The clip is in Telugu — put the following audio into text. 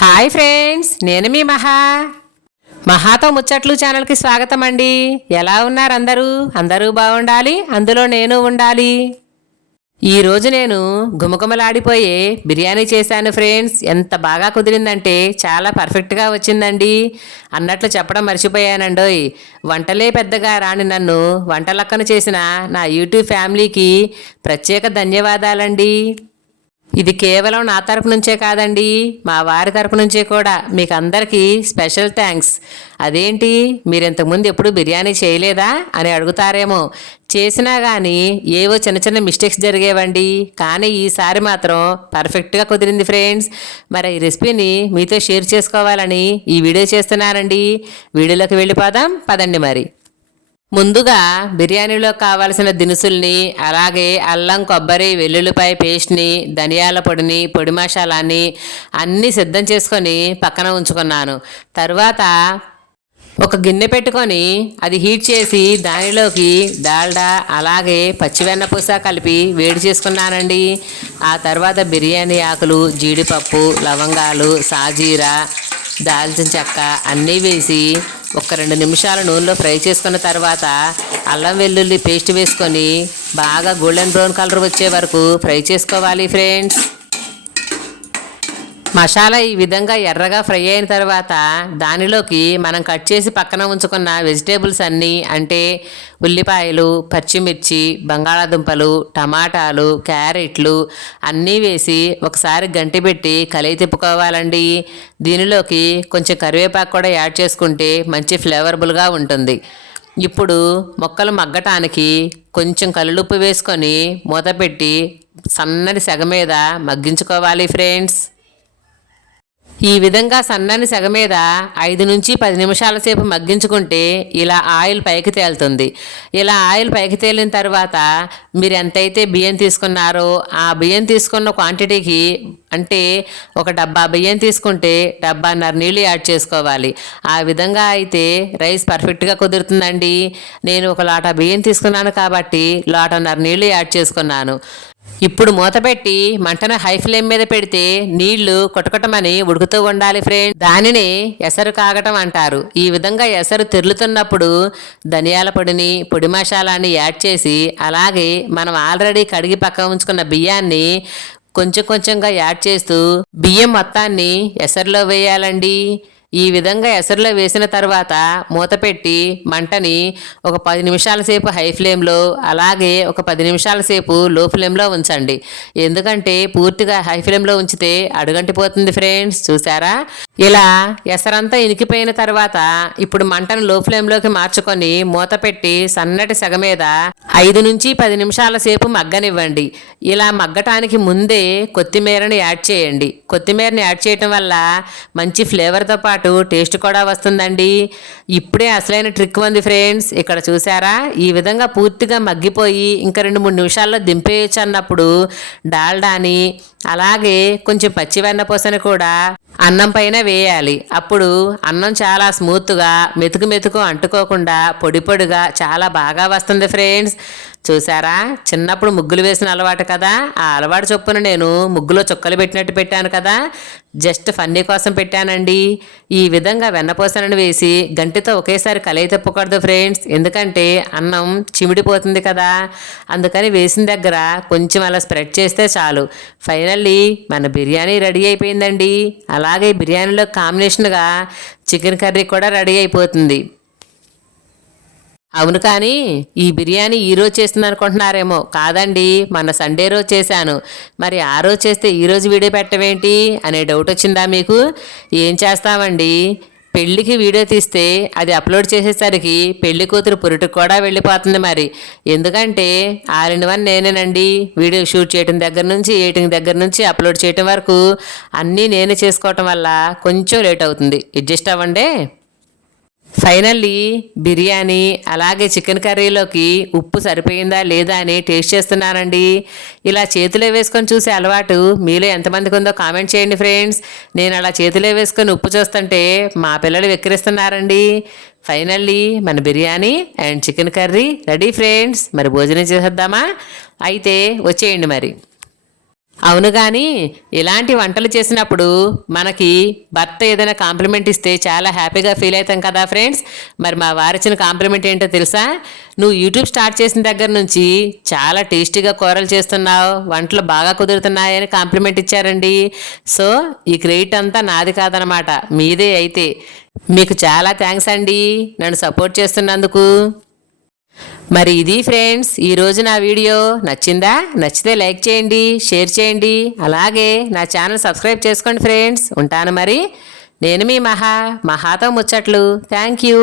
హాయ్ ఫ్రెండ్స్ నేను మీ మహా. మహాతో ముచ్చట్లు ఛానల్కి స్వాగతం అండి ఎలా ఉన్నారు అందరూ? అందరూ బాగుండాలి అందులో నేను ఉండాలి. ఈరోజు నేను గుమగుమలాడిపోయే బిర్యానీ చేశాను ఫ్రెండ్స్. ఎంత బాగా కుదిరిందంటే చాలా పర్ఫెక్ట్గా వచ్చిందండి. అన్నట్లు చెప్పడం మర్చిపోయానండోయ్. వంటలే పెద్దగా రాని నన్ను వంటలక్కను చేసిన నా యూట్యూబ్ ఫ్యామిలీకి ప్రత్యేక ధన్యవాదాలండి. ఇది కేవలం నా తరపు నుంచే కాదండి మా వారి తరపు నుంచే కూడా. మీకు అందరికీ స్పెషల్ థ్యాంక్స్. అదేంటి మీరు ఇంతకుముందు ఎప్పుడు బిర్యానీ చేయలేదా అని అడుగుతారేమో. చేసినా కానీ ఏవో చిన్న చిన్న మిస్టేక్స్ జరిగేవండి. కానీ ఈసారి మాత్రం పర్ఫెక్ట్గా కుదిరింది ఫ్రెండ్స్. మరి ఈ రెసిపీని మీతో షేర్ చేసుకోవాలని ఈ వీడియో చేస్తున్నానండి వీడియోలోకి వెళ్ళిపోదాం. పదండి మరి. ముందుగా బిర్యానీలో కావలసిన దినుసుల్ని అలాగే అల్లం కొబ్బరి వెల్లుల్లిపాయ పేస్ట్ని ధనియాల పొడిని పొడి మసాలాని అన్నీ సిద్ధం చేసుకొని పక్కన ఉంచుకున్నాను. తర్వాత ఒక గిన్నె పెట్టుకొని అది హీట్ చేసి దానిలోకి డాల్డా అలాగే పచ్చివెన్నపూస కలిపి వేడి చేసుకున్నానండి. ఆ తర్వాత బిర్యానీ ఆకులు జీడిపప్పు లవంగాలు సాజీరా దాల్చిన చెక్క అన్నీ వేసి ఒక రెండు నిమిషాలు నూనెలో ఫ్రై చేసుకున్న తర్వాత అల్లం వెల్లుల్లి పేస్ట్ వేసుకొని బాగా గోల్డెన్ బ్రౌన్ కలర్ వచ్చే వరకు ఫ్రై చేసుకోవాలి ఫ్రెండ్స్. మసాలా ఈ విధంగా ఎర్రగా ఫ్రై అయిన తర్వాత దానిలోకి మనం కట్ చేసి పక్కన ఉంచుకున్న వెజిటేబుల్స్ అన్నీ అంటే ఉల్లిపాయలు పచ్చిమిర్చి బంగాళాదుంపలు టమాటాలు క్యారెట్లు అన్నీ వేసి ఒకసారి గంటి పెట్టి కలయి తిప్పుకోవాలండి. దీనిలోకి కొంచెం కరివేపాకు కూడా యాడ్ చేసుకుంటే మంచి ఫ్లేవర్బుల్గా ఉంటుంది. ఇప్పుడు మొక్కలు మగ్గటానికి కొంచెం కల్లుప్పు వేసుకొని మూత పెట్టి సన్నని సెగ మీద మగ్గించుకోవాలి ఫ్రెండ్స్. ఈ విధంగా సన్నని సెగ మీద ఐదు నుంచి పది నిమిషాల సేపు మగ్గించుకుంటే ఇలా ఆయిల్ పైకి తేలుతుంది. ఇలా ఆయిల్ పైకి తేలిన తర్వాత మీరు ఎంతైతే బియ్యం తీసుకున్నారో ఆ బియ్యం తీసుకున్న క్వాంటిటీకి అంటే ఒక డబ్బా బియ్యం తీసుకుంటే డబ్బాన్నర నీళ్ళు యాడ్ చేసుకోవాలి. ఆ విధంగా అయితే రైస్ పర్ఫెక్ట్గా కుదురుతుందండి. నేను ఒక లోట బియ్యం తీసుకున్నాను కాబట్టి లోటన్నర నీళ్ళు యాడ్ చేసుకున్నాను. ఇప్పుడు మూత పెట్టి మంటను హై ఫ్లేమ్ మీద పెడితే నీళ్ళు కొట్టకొట్టమని ఉడుకుతూ ఉండాలి ఫ్రెండ్ దానిని ఎసరు కాగటం అంటారు. ఈ విధంగా ఎసరు తిరులుతున్నప్పుడు ధనియాల పొడిని పొడి మసాలాని యాడ్ చేసి అలాగే మనం ఆల్రెడీ కడిగి పక్క ఉంచుకున్న బియ్యాన్ని కొంచెం కొంచెంగా యాడ్ చేస్తూ బియ్యం మొత్తాన్ని ఎసరులో వేయాలండి. ఈ విధంగా ఎసరులో వేసిన తర్వాత మూత పెట్టి మంటని ఒక పది నిమిషాల సేపు హై ఫ్లేమ్లో అలాగే ఒక పది నిమిషాల సేపు లో ఫ్లేమ్లో ఉంచండి. ఎందుకంటే పూర్తిగా హై ఫ్లేమ్లో ఉంచితే అడుగంటిపోతుంది ఫ్రెండ్స్. చూసారా? ఇలా ఎసరంతా ఇనికిపోయిన తర్వాత ఇప్పుడు మంటను లో ఫ్లేమ్లోకి మార్చుకొని మూత పెట్టి సన్నటి సెగ మీద ఐదు నుంచి పది నిమిషాల సేపు మగ్గనివ్వండి. ఇలా మగ్గటానికి ముందే కొత్తిమీరని యాడ్ చేయండి. కొత్తిమీరని యాడ్ చేయటం వల్ల మంచి ఫ్లేవర్తో పాటు టేస్ట్ కూడా వస్తుందండి. ఇప్పుడే అసలైన ట్రిక్ ఉంది ఫ్రెండ్స్. ఇక్కడ చూసారా? ఈ విధంగా పూర్తిగా మగ్గిపోయి ఇంకా రెండు మూడు నిమిషాల్లో దింపేయచ్చు అన్నప్పుడు డాల్డాని అలాగే కొంచెం పచ్చి వెన్నపూసని కూడా అన్నం పైన వేయాలి. అప్పుడు అన్నం చాలా స్మూత్గా మెతుకు మెతుకు అంటుకోకుండా పొడి పొడిగా చాలా బాగా వస్తుంది ఫ్రెండ్స్. చూసారా? చిన్నప్పుడు ముగ్గులు వేసిన అలవాటు కదా? ఆ అలవాటు చొప్పున నేను ముగ్గులో చుక్కలు పెట్టినట్టు పెట్టాను కదా? జస్ట్ ఫన్నీ కోసం పెట్టానండి. ఈ విధంగా వెన్నపూసనను వేసి గంటితో ఒకేసారి కలయి తిప్పకూడదు ఫ్రెండ్స్. ఎందుకంటే అన్నం చిమిడిపోతుంది కదా? అందుకని వేసిన దగ్గర కొంచెం అలా స్ప్రెడ్ చేస్తే చాలు. ఫైనల్లీ మన బిర్యానీ రెడీ అయిపోయిందండి. అలాగే బిర్యానీలో కాంబినేషన్గా చికెన్ కర్రీ కూడా రెడీ అయిపోతుంది. అవును కానీ ఈ బిర్యానీ ఈ రోజు చేస్తుంది అనుకుంటున్నారేమో కాదండి మన సండే రోజు చేశాను. మరి ఆ రోజు చేస్తే ఈ రోజు వీడియో పెట్టవేంటి అనే డౌట్ వచ్చిందా మీకు? ఏం చేస్తామండి? పెళ్ళికి వీడియో తీస్తే అది అప్లోడ్ చేసేసరికి పెళ్ళి కూతురు పురుటికి కూడా వెళ్ళిపోతుంది మరి. ఎందుకంటే ఆల్ ఇన్ వన్ నేనేనండి. వీడియో షూట్ చేయడం దగ్గర నుంచి ఎడిటింగ్ దగ్గర నుంచి అప్లోడ్ చేయడం వరకు అన్నీ నేనే చేసుకోవటం వల్ల కొంచెం లేట్ అవుతుంది. అడ్జస్ట్ అవ్వండి. ఫైనల్లీ బిర్యానీ అలాగే చికెన్ కర్రీలోకి ఉప్పు సరిపోయిందా లేదా అని టేస్ట్ చేస్తున్నానండి ఇలా చేతిలో వేసుకొని చూసే అలవాటు మీలో ఎంతమందికి ఉందో కామెంట్ చేయండి ఫ్రెండ్స్. నేను అలా చేతిలో వేసుకొని ఉప్పు చూస్తుంటే మా పిల్లలు వెక్కిరిస్తున్నారండి. ఫైనల్లీ మన biryani and chicken curry ready friends. మరి భోజనం చేసేద్దామా? అయితే వచ్చేయండి మరి. అవును కానీ ఇలాంటి వంటలు చేసినప్పుడు మనకి భర్త ఏదైనా కాంప్లిమెంట్ ఇస్తే చాలా హ్యాపీగా ఫీల్ అవుతాం కదా ఫ్రెండ్స్. మరి మా వారిచ్చిన కాంప్లిమెంట్ ఏంటో తెలుసా? నువ్వు యూట్యూబ్ స్టార్ట్ చేసిన దగ్గర నుంచి చాలా టేస్టీగా కూరలు చేస్తున్నావు వంటలు బాగా కుదురుతున్నాయని కాంప్లిమెంట్ ఇచ్చారండి. సో ఈ క్రెడిట్ అంతా నాది కాదనమాట మీదే అయితే. మీకు చాలా థ్యాంక్స్ అండి నన్ను సపోర్ట్ చేస్తున్నందుకు. మరి ఇది ఫ్రెండ్స్ ఈరోజు నా వీడియో. నచ్చిందా? నచ్చితే లైక్ చేయండి షేర్ చేయండి. అలాగే నా ఛానల్ సబ్స్క్రైబ్ చేసుకోండి ఫ్రెండ్స్. ఉంటాను మరి. నేను మీ మహా మహాతో ముచ్చట్లు. Thank you.